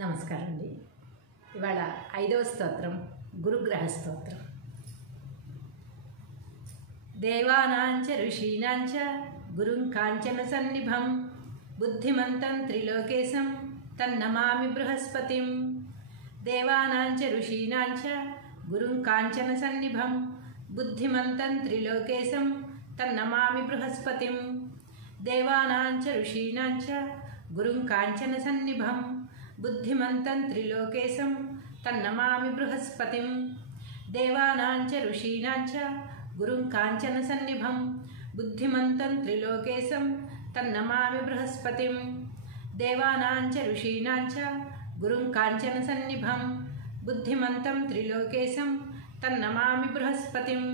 నమస్కారం అండి. ఇవాళ 5వ స్తోత్రం గురుగ్రహ స్తోత్రం. దేవానాంచ ఋషీనాంచ గురుం కాంచన సన్నిభం బుద్ధిమంతం త్రిలోకేశం తన్నమామి బృహస్పతిం. దేవానాంచ ఋషీనాంచ గురుం కాంచన సన్నిభం బుద్ధిమంతం త్రిలోకేశం తన్నమామి బృహస్పతిం. దేవానాంచ ఋషీనాంచ గురుం కాంచన సన్నిభం బుద్ధిమంతం త్రిలోకేశం తన్నమామి బృహస్పతిం. దేవానాంచ ఋషీనాంచ గురుం కాంచన సన్నిభం బుద్ధిమంతం త్రిలోకేశం తన్నమామి బృహస్పతిం. దేవానాంచ ఋషీనాంచ గురుం కాంచన సన్నిభం బుద్ధిమంతం త్రిలోకేశం తన్నమామి బృహస్పతిం.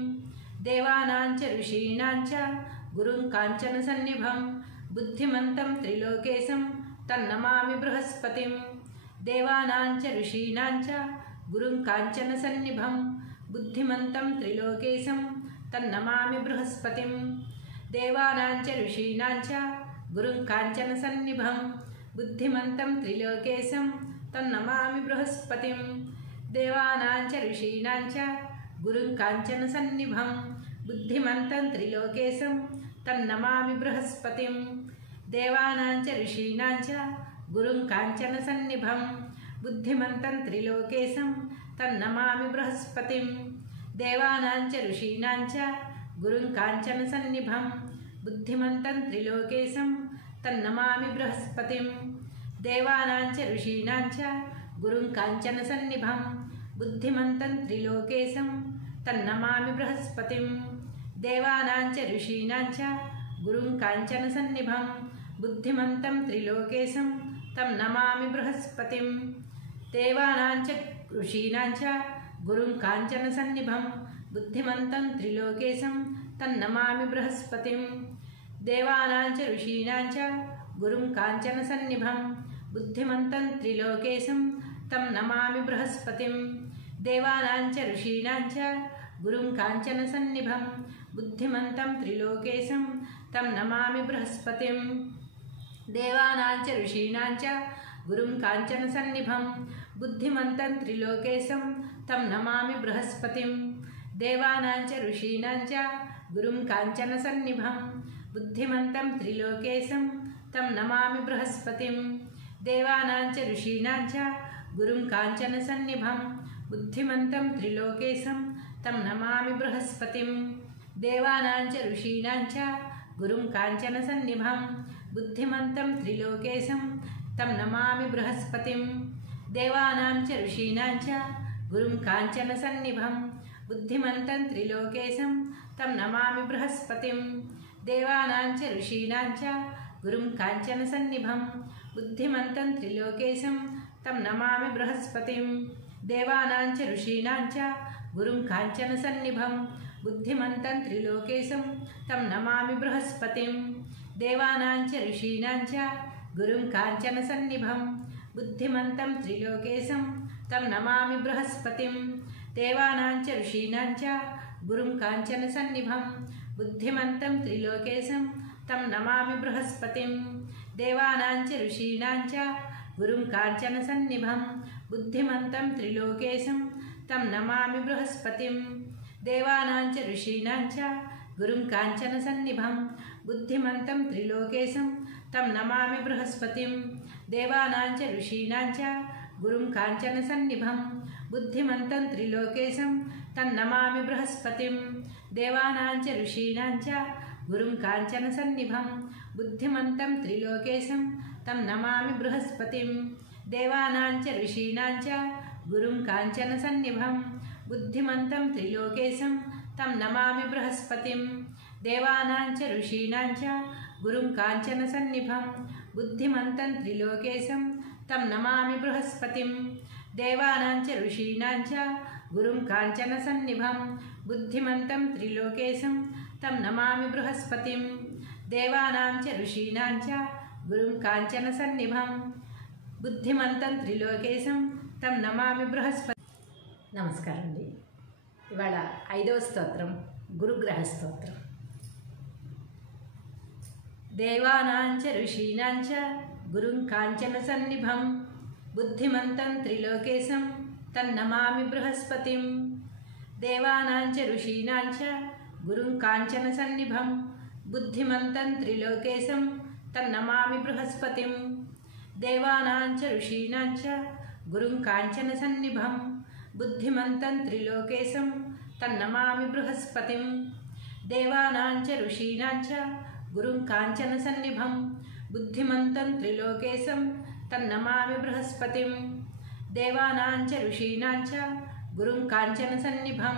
దేవానాంచ ఋషీనాంచ గురుం కాంచన సన్నిభం బుద్ధిమంతం త్రిలోకేశం తన్నమామి బృహస్పతిం. దేవానాంచ ఋషీనాంచ గురుం కాంచన సన్నిభం బుద్ధిమంతం త్రిలోకేశం తన్నమామి బృహస్పతిం. దేవానాంచ ఋషీనాంచ గురుం కాంచన సన్నిభం బుద్ధిమంతం త్రిలోకేశం తన్నమామి బృహస్పతిం. దేవానాంచ ఋషీనాంచ గురుం కాంచన సన్నిభం బుద్ధిమంతం త్రిలోకేశం తన్నమామి బృహస్పతిం. దేవానాంచ ఋషీనాంచ గురుం కాంచన సన్నిభం బుద్ధిమంతం త్రిలోకేశం తన్నమామి బృహస్పతిం. దేవానాంచ ఋషీనాంచ గురుం కాంచన సన్నిభం బుద్ధిమంతం త్రిలోకేశం తన్నమామి బృహస్పతిం. దేవానాంచ ఋషీనాంచ గురుం కాంచన సన్నిభం బుద్ధిమంతం త్రిలోకేశం తన్నమామి బృహస్పతిం. దేవానాంచ ఋషీనాంచ గురుం కాంచన సన్నిభం బుద్ధిమంతం త్రిలోకేశం తన్నమామి బృహస్పతిం. దేవానాంచ ఋషీనాంచ గురుం కాంచన సన్నిభం బుద్ధిమంతం త్రిలోకేశం తన్నమామి బృహస్పతిం. దేవానాంచ ఋషీనాంచ గురుం కాంచన సన్నిభం బుద్ధిమంతం త్రిలోకేశం తన్నమామి బృహస్పతిం. దేవానాంచ ఋషీనాంచ గురుం కాంచన సన్నిభం బుద్ధిమంతం త్రిలోకేశం తన్నమామి బృహస్పతిం. దేవానాంచ ఋషీనాంచ గురుం కాంచన సన్నిభం బుద్ధిమంతం త్రిలోకేశం తన్నమామి బృహస్పతిం. దేవానాంచ ఋషీనాంచ గురుం కాంచన సన్నిభం బుద్ధిమంతం త్రిలోకేశం తన్నమామి బృహస్పతిం. దేవానాంచ ఋషీనాంచ గురుం కాంచన సన్నిభం బుద్ధిమంతం త్రిలోకేశం తన్నమామి బృహస్పతిం. దేవానాంచ ఋషీనాంచ గురుం కాంచన సన్నిభం బుద్ధిమంతం త్రిలోకేశం తన్నమామి బృహస్పతిం. దేవానాంచ ఋషీనాంచ గురుం కాంచన సన్నిభం బుద్ధిమంతం త్రిలోకేశం తన్నమామి బృహస్పతిం. దేవానాంచ ఋషీనాంచ గురుం కాంచన సన్నిభం బుద్ధిమంతం త్రిలోకేశం తన్నమామి బృహస్పతిం. దేవానాంచ ఋషీనాంచ గురుం కాంచన సన్నిభం బుద్ధిమంతం త్రిలోకేశం తన్నమామి బృహస్పతిం. దేవానాంచ ఋషీనాంచ గురుం కాంచన సన్నిభం బుద్ధిమంతం త్రిలోకేశం తన్నమామి బృహస్పతిం. దేవానాంచ ఋషీనాంచ గురుం కాంచన సన్నిభం బుద్ధిమంతం త్రిలోకేశం తన్నమామి బృహస్పతిం. దేవానాంచ ఋషీనాంచ గురుం కాంచన సన్నిభం బుద్ధిమంతం త్రిలోకేశం తన్నమామి బృహస్పతిం. దేవానాంచ ఋషీనాంచ గురుం కాంచన సన్నిభం బుద్ధిమంతం త్రిలోకేశం తన్నమామి బృహస్పతిం. దేవానాంచ ఋషీనాంచ గురుం కాంచన సన్నిభం బుద్ధిమంతం త్రిలోకేశం తన్నమామి బృహస్పతిం. దేవానాంచ ఋషీనాంచ గురుం కాంచన సన్నిభం బుద్ధిమంతం త్రిలోకేశం తన్నమామి బృహస్పతిం. దేవానాంచ ఋషీనాంచ గురుం కాంచన సన్నిభం బుద్ధిమంతం త్రిలోకేశం తన్నమామి బృహస్పతిం. దేవానాంచ ఋషీనాంచ గురుం కాంచన సన్నిభం బుద్ధిమంతం త్రిలోకేశం తన్నమామి బృహస్పతిం. దేవానాంచ ఋషీనాంచ గురుం కాంచన సన్నిభం బుద్ధిమంతం త్రిలోకేశం తన్నమామి బృహస్పతిం. దేవానాంచ ఋషీనాంచ గురుం కాంచన సన్నిభం బుద్ధిమంతం త్రిలోకేశం తన్నమామి బృహస్పతి. నమస్కారం అండి. ఇవాళ 5వ స్తోత్రం గురుగ్రహ స్తోత్రం. దేవానాంచ ఋషీనాంచ గురుం కాంచన సన్నిభం बुद्धिमन्तं त्रिलोकेशं तन्नमामि बृहस्पतिं देवानां च ऋषीणां च गुरुं काञ्चनसन्निभं बुद्धिमन्तं त्रिलोकेशं तन्नमामि बृहस्पतिं देवानां च ऋषीणां च गुरुं काञ्चनसन्निभं बुद्धिमन्तं त्रिलोकेशं तन्नमामि बृहस्पतिं देवानां च ऋषीणां च गुरुं काञ्चनसन्निभं बुद्धिमन्तं त्रिलोकेशं तन्नमामि बृहस्पतिं देवानां च ऋषीणां च गुरुं काञ्चनसन्निभं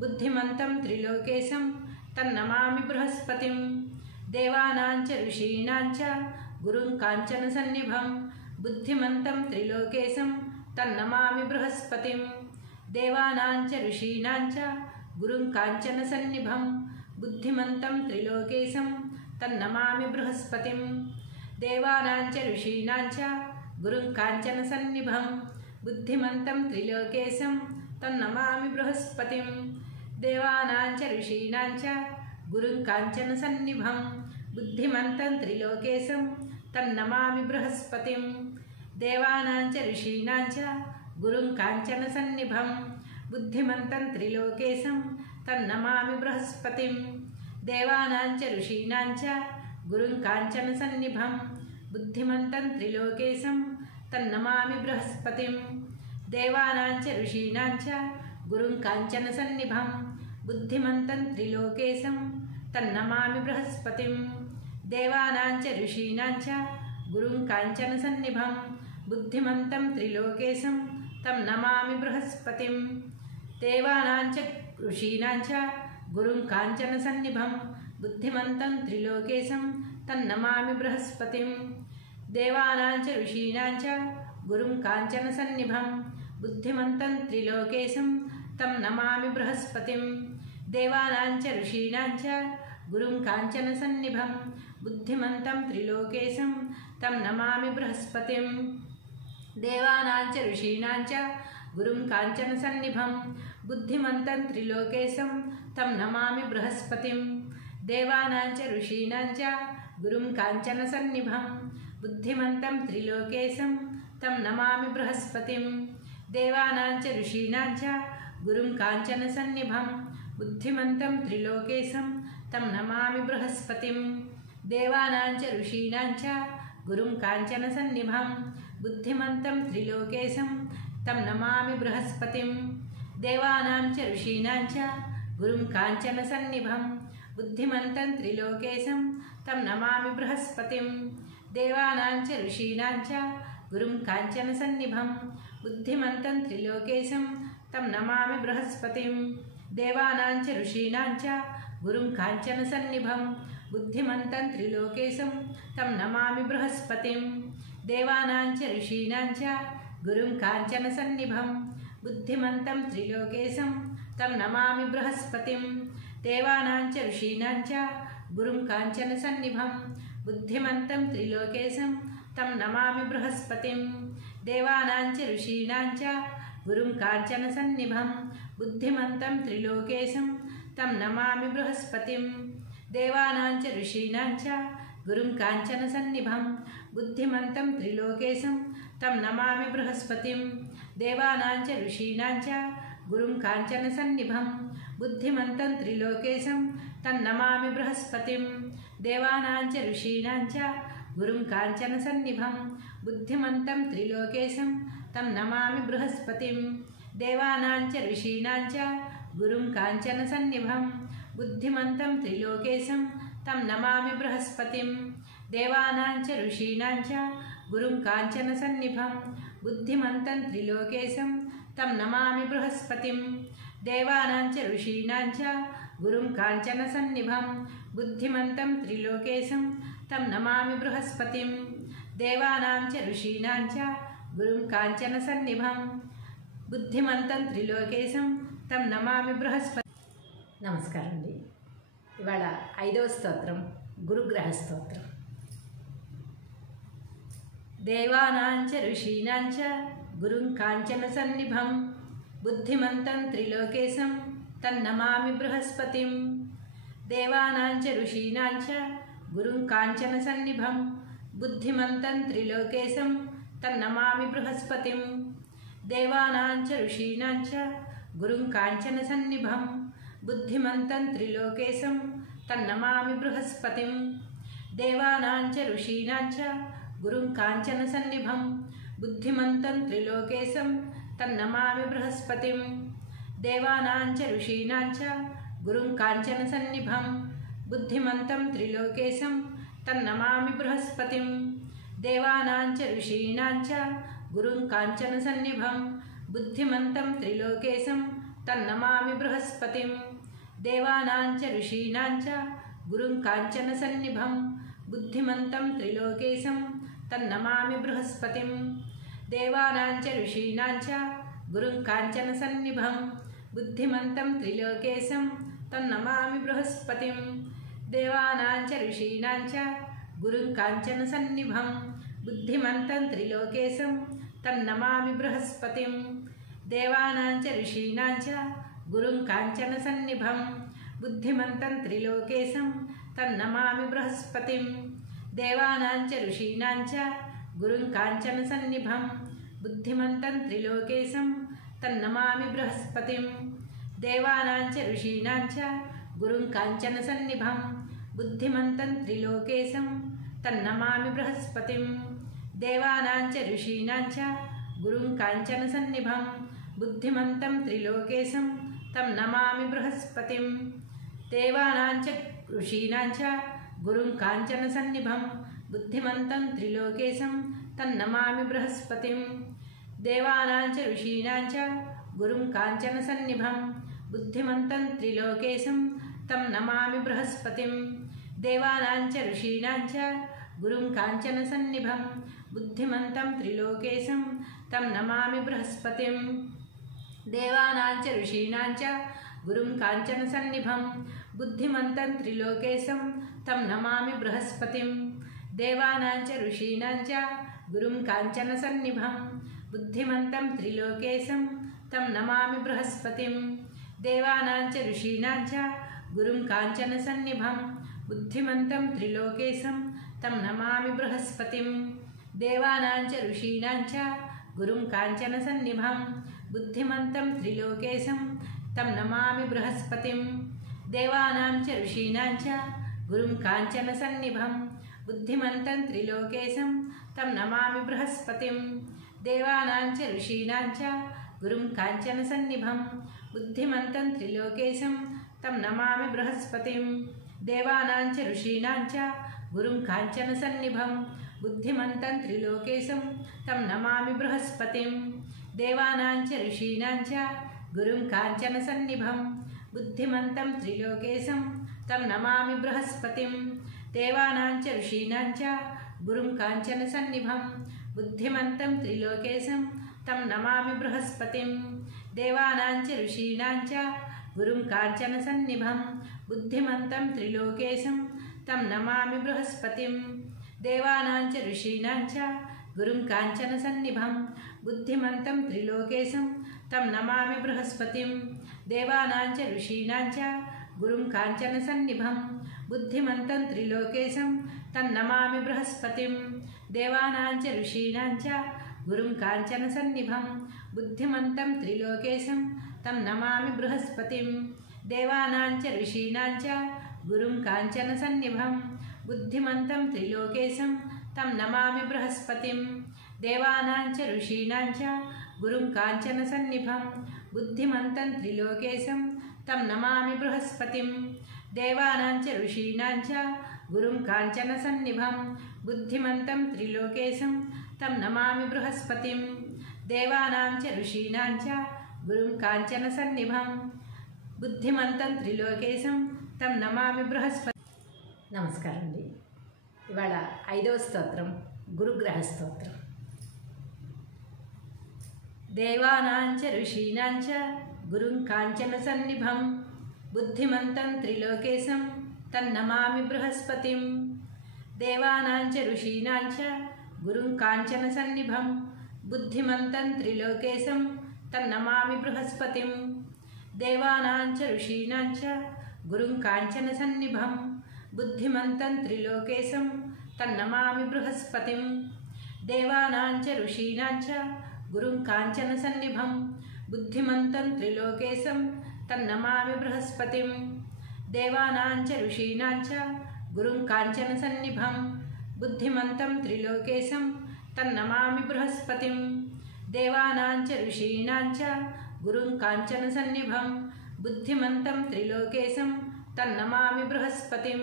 बुद्धिमन्तं त्रिलोकेशं तन्नमामि बृहस्पतिं देवानां च ऋषीणां च गुरुं काञ्चनसन्निभं बुद्धिमन्तं त्रिलोकेशं तन्नमामि बृहस्पतिं देवानां च ऋषीणां च गुरुं काञ्चनसन्निभं बुद्धिमन्तं त्रिलोकेशं तन्नमामि बृहस्पतिं देवानां च ऋषीणां च गुरुं काञ्चनसन्निभं बुद्धिमन्तं त्रिलोकेशं तन्नमामि बृहस्पतिं देवानां च ऋषीणां च गुरुं काञ्चनसन्निभं बुद्धिमन्तं त्रिलोकेशं तन्नमामि बृहस्पतिं देवानां च ऋषीणां च गुरुं काञ्चनसन्निभं बुद्धिमन्तं त्रिलोकेशं तन्नमामि बृहस्पतिं देवानां च ऋषीणां च गुरुं काञ्चनसन्निभं बुद्धिमन्तं त्रिलोकेशं तन्नमामि बृहस्पतिं देवानां च ऋषीणां च गुरुं काञ्चनसन्निभं बुद्धिमन्तं त्रिलोकेशं तन्नमामि बृहस्पतिं देवानां च ऋषीणां च गुरुं काञ्चनसन्निभं बुद्धिमन्तं त्रिलोकेशं तं नमामि बृहस्पतिं देवानां च ऋषीणां च गुरुं काञ्चनसन्निभं बुद्धिमन्तं त्रिलोकेशं तन्नमामि बृहस्पतिं देवानां च ऋषीणां च गुरुं काञ्चनसन्निभं बुद्धिमन्तं त्रिलोकेशं तं नमामि बृहस्पतिं देवानां च ऋषीणां च गुरुं काञ्चनसन्निभं बुद्धिमन्तं त्रिलोकेशं तं नमामि बृहस्पतिं देवानां च ऋषीणां च गुरुं काञ्चनसन्निभं बुद्धिमन्तं त्रिलोकेशं तं नमामि बृहस्पतिं देवानां च ऋषीणां च गुरुं काञ्चनसन्निभं बुद्धिमन्तं त्रिलोकेशं तं नमामि बृहस्पतिं देवानां च ऋषीणां च गुरुं काञ्चनसन्निभं बुद्धिमन्तं त्रिलोकेशं तं नमामि बृहस्पतिं देवानां च ऋषीणां च गुरुं काञ्चनसन्निभं बुद्धिमन्तं त्रिलोकेशं तं नमामि बृहस्पतिं देवानां च ऋषीणां च गुरुं काञ्चनसन्निभं बुद्धिमन्तं त्रिलोकेशं तं नमामि बृहस्पतिं देवानां च ऋषीणां च गुरुं काञ्चनसन्निभं बुद्धिमन्तं त्रिलोकेशं तं नमामि बृहस्पतिं देवानां च ऋषीणां च गुरुं काञ्चनसन्निभं बुद्धिमन्तं त्रिलोकेशं तं नमामि बृहस्पतिं देवानां च ऋषीणां च गुरुं काञ्चनसन्निभं बुद्धिमन्तं त्रिलोकेशं तं नमामि बृहस्पतिं देवानां च ऋषीणां च गुरुं काञ्चनसन्निभं बुद्धिमन्तं त्रिलोकेशं तं नमामि बृहस्पतिं देवानां च ऋषीणां च गुरुं काञ्चनसन्निभं बुद्धिमन्तं त्रिलोकेशं तं नमामि बृहस्पतिं देवानां च ऋषीणां च गुरुं काञ्चनसन्निभं बुद्धिमन्तं त्रिलोकेशं तं नमामि बृहस्पतिं देवानां च ऋषीणां च गुरुं काञ्चनसन्निभं बुद्धिमन्तं त्रिलोकेशं तं नमामि बृहस्पतिं देवानां च ऋषीणां च गुरुं काञ्चनसन्निभं बुद्धिमन्तं त्रिलोकेशं तं नमामि बृहस्पतिं देवानां च ऋषीणां च गुरुं काञ्चनसन्निभं बुद्धिमन्तं त्रिलोकेशं तं नमामि बृहस्पतिं देवानां च ऋषीणां च गुरुं काञ्चनसन्निभं बुद्धिमन्तं त्रिलोकेशं तं नमामि बृहस्पतिं देवानां च ऋषीणां च गुरुं काञ्चनसन्निभं बुद्धिमन्तं त्रिलोकेशं तं नमामि बृहस्पतिं देवानां च ऋषीणां च गुरुं काञ्चनसन्निभं बुद्धिमन्तं त्रिलोकेशं तं नमामि बृहस्पति. నమస్కారం అండి. ఇవాళ 5వ స్తోత్రం గురుగ్రహ స్తోత్రం. దేవానాం చ ఋషీణాం చ గురుం కాంచనసన్నిభం బుద్ధిమంతం త్రిలోకేశం తన్నమామి బృహస్పతిం దేవానాం చ ఋషీణాం చ గురుం కాంచనసన్నిభం బుద్ధిమంతం త్రిలోకేశం तन्नमामि बृहस्पतिं देवानां च ऋषीणां च गुरुं काञ्चनसन्निभं बुद्धिमन्तं त्रिलोकेशं तन्नमामि बृहस्पतिं देवानां च ऋषीणां च गुरुं काञ्चनसन्निभं बुद्धिमन्तं त्रिलोकेशं तन्नमामि बृहस्पतिं देवानां च ऋषीणां च गुरुं काञ्चनसन्निभं बुद्धिमन्तं त्रिलोकेशं तन्नमामि बृहस्पतिं देवानां च ऋषीणां च गुरुं काञ्चनसन्निभं बुद्धिमन्तं त्रिलोकेशं तन्नमामि बृहस्पतिं देवानां च ऋषीणां च गुरुं काञ्चनसन्निभं बुद्धिमन्तं त्रिलोकेशं तन्नमामि बृहस्पतिं देवानां च ऋषीणां च गुरुं काञ्चनसन्निभं बुद्धिमन्तं त्रिलोकेशं तन्नमामि बृहस्पतिं देवानां च ऋषीणां च गुरुं काञ्चनसन्निभं बुद्धिमन्तं त्रिलोकेशं तन्नमामि बृहस्पतिं देवानां च ऋषीणां च गुरुं काञ्चनसन्निभं बुद्धिमन्तं त्रिलोकेशं तन्नमामि बृहस्पतिं देवानां च ऋषीणां च गुरुं काञ्चनसन्निभं बुद्धिमन्तं त्रिलोकेशं तन्नमामि बृहस्पतिं देवानां च ऋषीणां च गुरुं काञ्चनसन्निभं बुद्धिमन्तं त्रिलोकेशं तन्नमामि बृहस्पतिं देवानां च ऋषीणां च गुरुं काञ्चनसन्निभं बुद्धिमन्तं त्रिलोकेशं तं नमामि बृहस्पतिं देवानां च ऋषीणां च गुरुं काञ्चनसन्निभं बुद्धिमन्तं त्रिलोकेशं तन्नमामि बृहस्पतिं देवानां च ऋषीणां च गुरुं काञ्चनसन्निभं बुद्धिमन्तं त्रिलोकेशं तं नमामि बृहस्पतिं देवानां च ऋषीणां च गुरुं काञ्चनसन्निभं बुद्धिमन्तं त्रिलोकेशं तं नमामि बृहस्पतिं देवानां च ऋषीणां च गुरुं काञ्चनसन्निभं बुद्धिमन्तं त्रिलोकेशं तं नमामि बृहस्पतिं देवानां च ऋषीणां च गुरुं काञ्चनसन्निभं बुद्धिमन्तं त्रिलोकेशं तं नमामि बृहस्पतिं देवानां च ऋषीणां च गुरुं काञ्चनसन्निभं बुद्धिमन्तं त्रिलोकेशं तं नमामि बृहस्पतिं देवानां च ऋषीणां च गुरुं काञ्चनसन्निभं बुद्धिमन्तं त्रिलोकेशं तं नमामि बृहस्पतिं देवानां च ऋषीणां च गुरुं काञ्चनसन्निभं बुद्धिमन्तं त्रिलोकेशं तं नमामि बृहस्पतिं देवानां च ऋषीणां च गुरुं काञ्चनसन्निभं बुद्धिमन्तं त्रिलोकेशं तं नमामि बृहस्पतिं देवानां च ऋषीणां च गुरुं काञ्चनसन्निभं बुद्धिमन्तं त्रिलोकेशं तं नमामि बृहस्पतिं देवानां च ऋषीणां च गुरुं काञ्चनसन्निभं बुद्धिमन्तं त्रिलोकेशं तं नमामि बृहस्पतिं देवानां च ऋषीणां च गुरुं काञ्चनसन्निभं बुद्धिमन्तं त्रिलोकेशं तं नमामि बृहस्पतिं देवानां च ऋषीणां च गुरुं काञ्चनसन्निभं बुद्धिमन्तं त्रिलोकेशं तं नमामि बृहस्पतिं देवानां च ऋषीणां च गुरुं काञ्चनसन्निभं बुद्धिमन्तं त्रिलोकेशं तं नमामि बृहस्पतिं देवानां च ऋषीणां च गुरुं काञ्चनसन्निभं बुद्धिमन्तं त्रिलोकेशं तं नमामि बृहस्पतिं देवानां च ऋषीणां च गुरुं काञ्चनसन्निभं बुद्धिमन्तं त्रिलोकेशं तं नमामि बृहस्पतिं देवानां च ऋषीणां च गुरुं काञ्चनसन्निभं बुद्धिमन्तं त्रिलोकेशं तं नमामि बृहस्पतिं देवानां च ऋषीणां च गुरुं काञ्चनसन्निभं बुद्धिमन्तं त्रिलोकेशं तं नमामि बृहस्पतिं देवानां च ऋषीणां च गुरुं काञ्चनसन्निभं बुद्धिमन्तं त्रिलोकेशं तं नमामि बृहस्पतिं देवानां च ऋषीणां च गुरुं काञ्चनसन्निभं बुद्धिमन्तं त्रिलोकेशं तं नमामि बृहस्पति. నమస్కారం అండి. ఇవాళ 5వ స్తోత్రం గురుగ్రహ స్తోత్రం. దేవానాం చ ఋషీణాం చ గురుం కాంచనసన్నిభం బుద్ధిమంతం త్రిలోకేశం తన్నమామి బృహస్పతిం దేవానాం చ ఋషీణాం చ గురుం కాంచనసన్నిభం బుద్ధిమంతం త్రిలోకేశం తన్నమామి బృహస్పతిం దేవానాం చ ఋషీణాం చ గురుం కాంచనసన్నిభం బుద్ధిమంతం త్రిలోకేశం తన్నమామి బృహస్పతిం देवानां च ऋषीणां च गुरुं काञ्चनसन्निभं बुद्धिमन्तं त्रिलोकेशं तन्नमामि बृहस्पतिं देवानां च ऋषीणां च गुरुं काञ्चनसन्निभं बुद्धिमन्तं त्रिलोकेशं तन्नमामि बृहस्पतिं देवानां च ऋषीणां च गुरुं काञ्चनसन्निभं बुद्धिमन्तं त्रिलोकेशं तन्नमामि बृहस्पतिं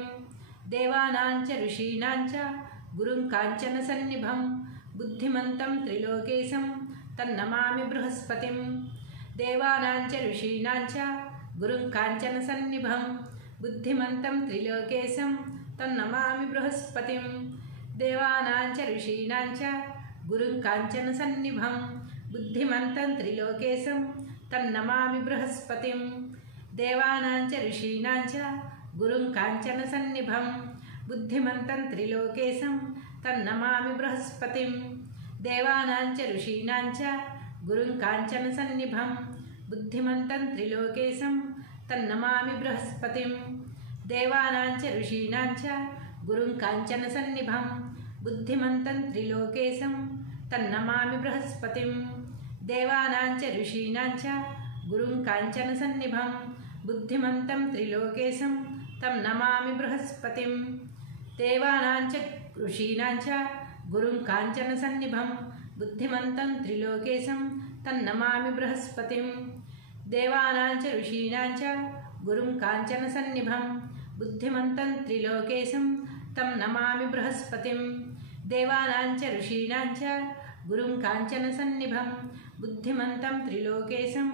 देवानां च ऋषीणां च गुरुं काञ्चनसन्निभं बुद्धिमन्तं त्रिलोकेशं तन्नमामि बृहस्पतिं देवानां च ऋषीणां च गुरुं काञ्चनसन्निभं बुद्धिमन्तं त्रिलोकेशं तन्नमामि बृहस्पतिं देवानां च ऋषीणां च गुरुं काञ्चनसन्निभं बुद्धिमन्तं त्रिलोकेशं तन्नमामि बृहस्पतिं देवानां च ऋषीणां च गुरुं काञ्चनसन्निभं बुद्धिमन्तं त्रिलोकेशं तन्नमामि बृहस्पतिं देवानां च ऋषीणां च गुरुं काञ्चनसन्निभं बुद्धिमन्तं त्रिलोकेशं तन्नमामि बृहस्पतिं देवानां च ऋषीणां च गुरुं काञ्चनसन्निभं बुद्धिमन्तं त्रिलोकेशं तन्नमामि बृहस्पतिं देवानां च ऋषीणां च गुरुं काञ्चनसन्निभं बुद्धिमन्तं त्रिलोकेशं तं नमामि बृहस्पतिं देवानां च ऋषीणां च गुरुं काञ्चनसन्निभं बुद्धिमन्तं त्रिलोकेशं तन्नमामि बृहस्पतिं देवानां च ऋषीणां च गुरुं काञ्चनसन्निभं बुद्धिमन्तं त्रिलोकेशं तं नमामि बृहस्पतिं देवानां च ऋषीणां च गुरुं काञ्चनसन्निभं बुद्धिमन्तं त्रिलोकेशं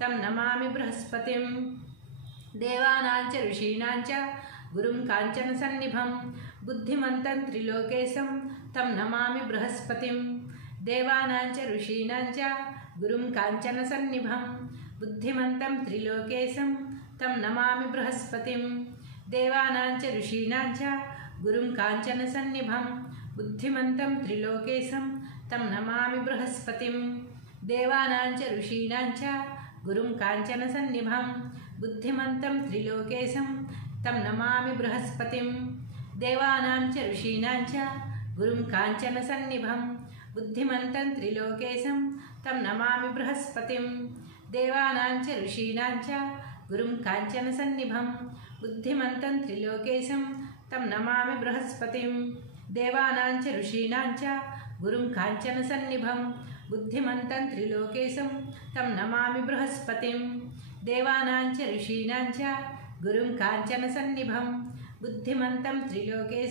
तं नमामि बृहस्पतिं देवानां च ऋषीणां च गुरुं काञ्चनसन्निभं बुद्धिमन्तं त्रिलोकेशं तं नमामि बृहस्पतिं देवानां च ऋषीणां च गुरुं काञ्चनसन्निभं बुद्धिमन्तं त्रिलोकेशं तं नमामि बृहस्पतिं देवानां च ऋषीणां च गुरुं काञ्चनसन्निभं बुद्धिमन्तं त्रिलोकेशं तं नमामि बृहस्पतिं देवानां च ऋषीणां च गुरुं काञ्चनसन्निभं बुद्धिमन्तं त्रिलोकेशं तं नमामि बृहस्पतिं देवानां च ऋषीणां च गुरुं काञ्चनसन्निभं बुद्धिमन्तं त्रिलोकेशं तं नमामि बृहस्पतिं देवानां च ऋषीणां च गुरुं काञ्चनसन्निभं बुद्धिमन्तं त्रिलोकेशं तं नमामि बृहस्पतिं देवानां च ऋषीणां च गुरुं काञ्चनसन्निभं बुद्धिमन्तं त्रिलोकेशं तं नमामि बृहस्पतिं देवानां च ऋषीणां च गुरुं काञ्चनसन्निभं बुद्धिमन्तं त्रिलोकेशं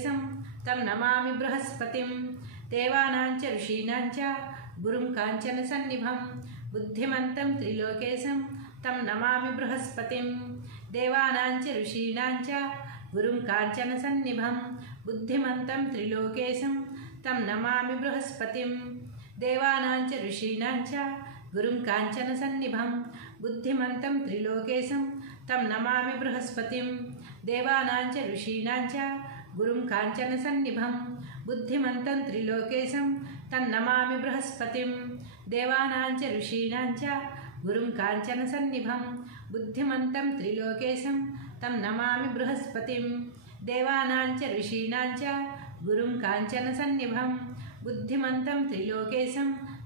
तं नमामि बृहस्पतिं देवानां च ऋषीणां च गुरुं काञ्चनसन्निभं बुद्धिमन्तं त्रिलोकेशं तं नमामि बृहस्पतिं देवानां च ऋषीणां च गुरुं काञ्चनसन्निभं बुद्धिमन्तं त्रिलोकेशं तं नमामि बृहस्पतिं देवानां च ऋषीणां च गुरुं काञ्चनसन्निभं बुद्धिमन्तं त्रिलोकेशं तं नमामि बृहस्पतिं देवानां च ऋषीणां च गुरुं काञ्चनसन्निभं बुद्धिमन्तं त्रिलोकेशं तं नमामि बृहस्पतिं देवानां च ऋषीणां च गुरुं काञ्चनसन्निभं बुद्धिमन्तं त्रिलोकेशं तं नमामि बृहस्पतिं देवानां च ऋषीणां च गुरुं काञ्चनसन्निभं बुद्धिमन्तं त्रिलोकेशं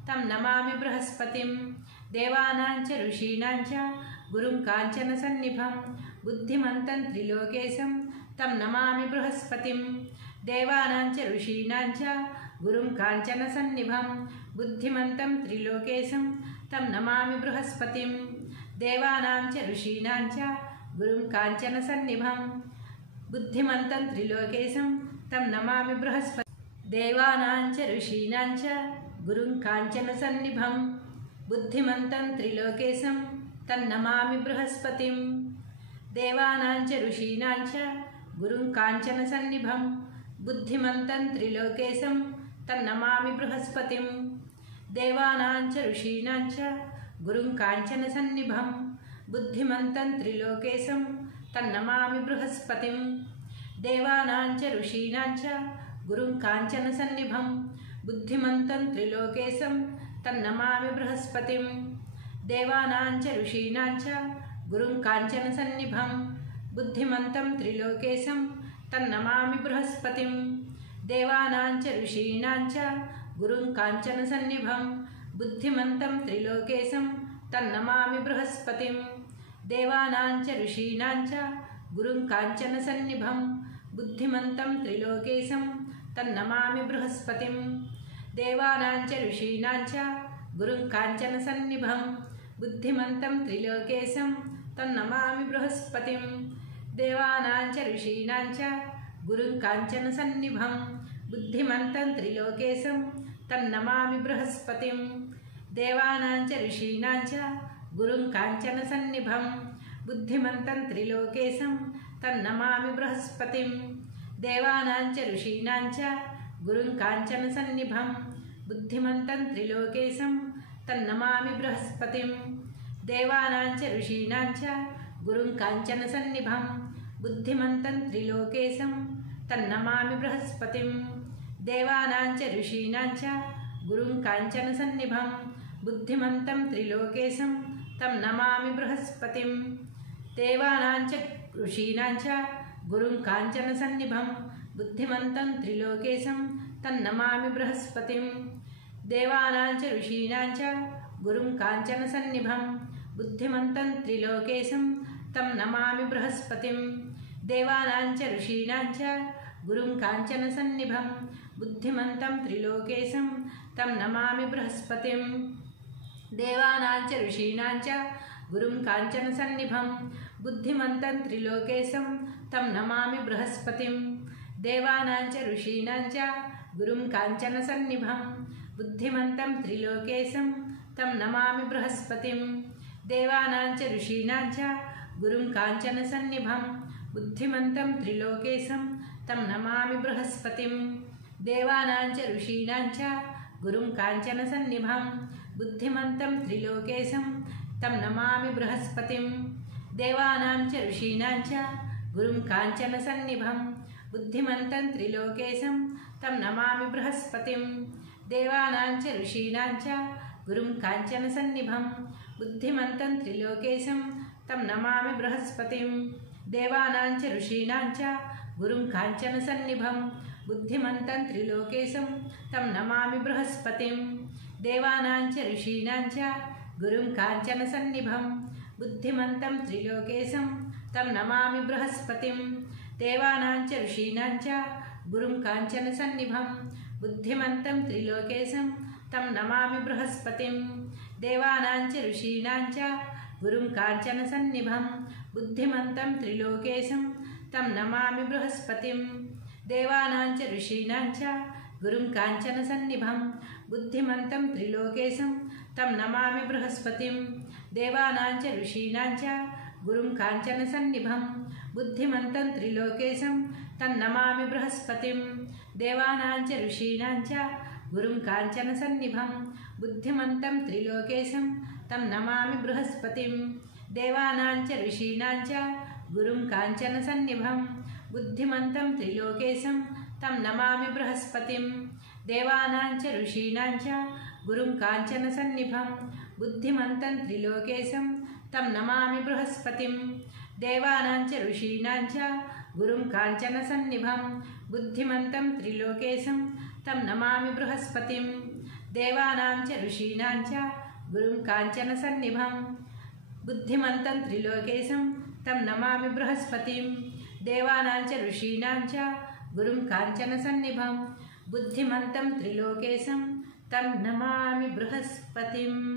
तं नमामि बृहस्पतिं देवानां च ऋषीणां च गुरुं काञ्चनसन्निभं बुद्धिमन्तं त्रिलोकेशं तं नमामि बृहस्पतिं देवानां च ऋषीणां च गुरुं काञ्चनसन्निभं बुद्धिमन्तं त्रिलोकेशं तं नमामि बृहस्पतिं देवानां च ऋषीणां च गुरुं काञ्चनसन्निभं बुद्धिमन्तं त्रिलोकेशं तं नमामि बृहस्पतिं देवानां च ऋषीणां च गुरुं काञ्चनसन्निभं बुद्धिमन्तं त्रिलोकेशं तं नमामि बृहस्पतिं देवानां च ऋषीणां च गुरुं काञ्चनसन्निभं बुद्धिमन्तं त्रिलोकेशं तं नमामि बृहस्पतिं देवानां च ऋषीणां च गुरुं काञ्चनसन्निभं बुद्धिमन्तं त्रिलोकेशं तं नमामि बृहस्पतिं देवानां च ऋषीणां च गुरुं काञ्चनसन्निभं बुद्धिमन्तं त्रिलोकेशं तं नमामि बृहस्पतिं देवानां च ऋषीणां च गुरुं काञ्चनसन्निभं बुद्धिमन्तं त्रिलोकेशं तं नमामि बृहस्पतिं देवानां च ऋषीणां च गुरुं काञ्चनसन्निभं बुद्धिमन्तं त्रिलोकेशं तन्नमामि बृहस्पतिं देवानां च ऋषीणां च गुरुं काञ्चनसन्निभं बुद्धिमन्तं त्रिलोकेशं तन्नमामि बृहस्पतिं देवानां च ऋषीणां च गुरुं काञ्चनसन्निभं बुद्धिमन्तं त्रिलोकेशं तन्नमामि बृहस्पतिं देवानां च ऋषीणां च गुरुं काञ्चनसन्निभं बुद्धिमन्तं त्रिलोकेशं तन्नमामि बृहस्पतिं देवानां च ऋषीणां च गुरुं काञ्चनसन्निभं बुद्धिमन्तं त्रिलोकेशं तन्नमामि बृहस्पतिं देवानां च ऋषीणां च गुरुं काञ्चनसन्निभं बुद्धिमन्तं त्रिलोकेशं तन्नमामि बृहस्पतिं देवानां च ऋषीणां च गुरुं काञ्चनसन्निभं बुद्धिमन्तं त्रिलोकेशं तन्नमामि बृहस्पतिं देवानां च ऋषीणां च गुरुं काञ्चनसन्निभं बुद्धिमन्तं त्रिलोकेशं तं नमामि बृहस्पतिं देवानां च ऋषीणां च गुरुं काञ्चनसन्निभं बुद्धिमन्तं त्रिलोकेशं तन्नमामि बृहस्पतिं देवानां च ऋषीणां च गुरुं काञ्चनसन्निभं बुद्धिमन्तं त्रिलोकेशं तं नमामि बृहस्पतिं देवानां च ऋषीणां च गुरुं काञ्चनसन्निभं बुद्धिमन्तं त्रिलोकेशं तं नमामि बृहस्पतिं देवानां च ऋषीणां च गुरुं काञ्चनसन्निभं बुद्धिमन्तं त्रिलोकेशं तं नमामि बृहस्पतिं देवानां च ऋषीणां च गुरुं काञ्चनसन्निभं बुद्धिमन्तं त्रिलोकेशं तं नमामि बृहस्पतिं देवानां च ऋषीणां च गुरुं काञ्चनसन्निभं बुद्धिमन्तं त्रिलोकेशं तं नमामि बृहस्पतिं देवानां च ऋषीणां च गुरुं काञ्चनसन्निभं बुद्धिमन्तं त्रिलोकेशं तं नमामि बृहस्पतिं देवानां च ऋषीणां च गुरुं काञ्चनसन्निभं बुद्धिमन्तं त्रिलोकेशं तं नमामि बृहस्पतिं देवानां च ऋषीणां च गुरुं काञ्चनसन्निभं बुद्धिमन्तं त्रिलोकेशं तं नमामि बृहस्पतिं देवानां च ऋषीणां च गुरुं काञ्चनसन्निभं बुद्धिमन्तं त्रिलोकेशं तं नमामि बृहस्पतिं देवानां च ऋषीणां च गुरुं काञ्चनसन्निभं बुद्धिमन्तं त्रिलोकेशं तं नमामि बृहस्पतिं देवानां च ऋषीणां च गुरुं काञ्चनसन्निभं बुद्धिमन्तं त्रिलोकेशं तं नमामि बृहस्पतिं देवानां च ऋषीणां च गुरुं काञ्चनसन्निभं बुद्धिमन्तं त्रिलोकेशं तं नमामि बृहस्पतिं देवानां च ऋषीणां च गुरुं काञ्चनसन्निभं बुद्धिमन्तं त्रिलोकेशं तं नमामि बृहस्पतिं देवानां च ऋषीणां च गुरुं काञ्चनसन्निभं बुद्धिमन्तं त्रिलोकेशं तं नमामि बृहस्पतिं देवानां च ऋषीणां च गुरुं काञ्चनसन्निभं बुद्धिमन्तं त्रिलोकेशं तं नमामि बृहस्पतिं देवानां च ऋषीणां च गुरुं काञ्चनसन्निभं बुद्धिमन्तं त्रिलोकेशं तं नमामि बृहस्पतिं देवानां च ऋषीणां च गुरुं काञ्चनसन्निभं बुद्धिमन्तं त्रिलोकेशं तं नमामि बृहस्पतिं देवानां च ऋषीणां च गुरुं काञ्चनसन्निभं बुद्धिमन्तं त्रिलोकेशं तं नमामि बृहस्पतिं देवानां च ऋषीणां च गुरुं काञ्चनसन्निभं बुद्धिमन्तं त्रिलोकेशं तं नमामि बृहस्पतिं देवानां च ऋषीणां च गुरुं काञ्चनसन्निभं बुद्धिमन्तं त्रिलोकेशं तं नमामि बृहस्पतिम्।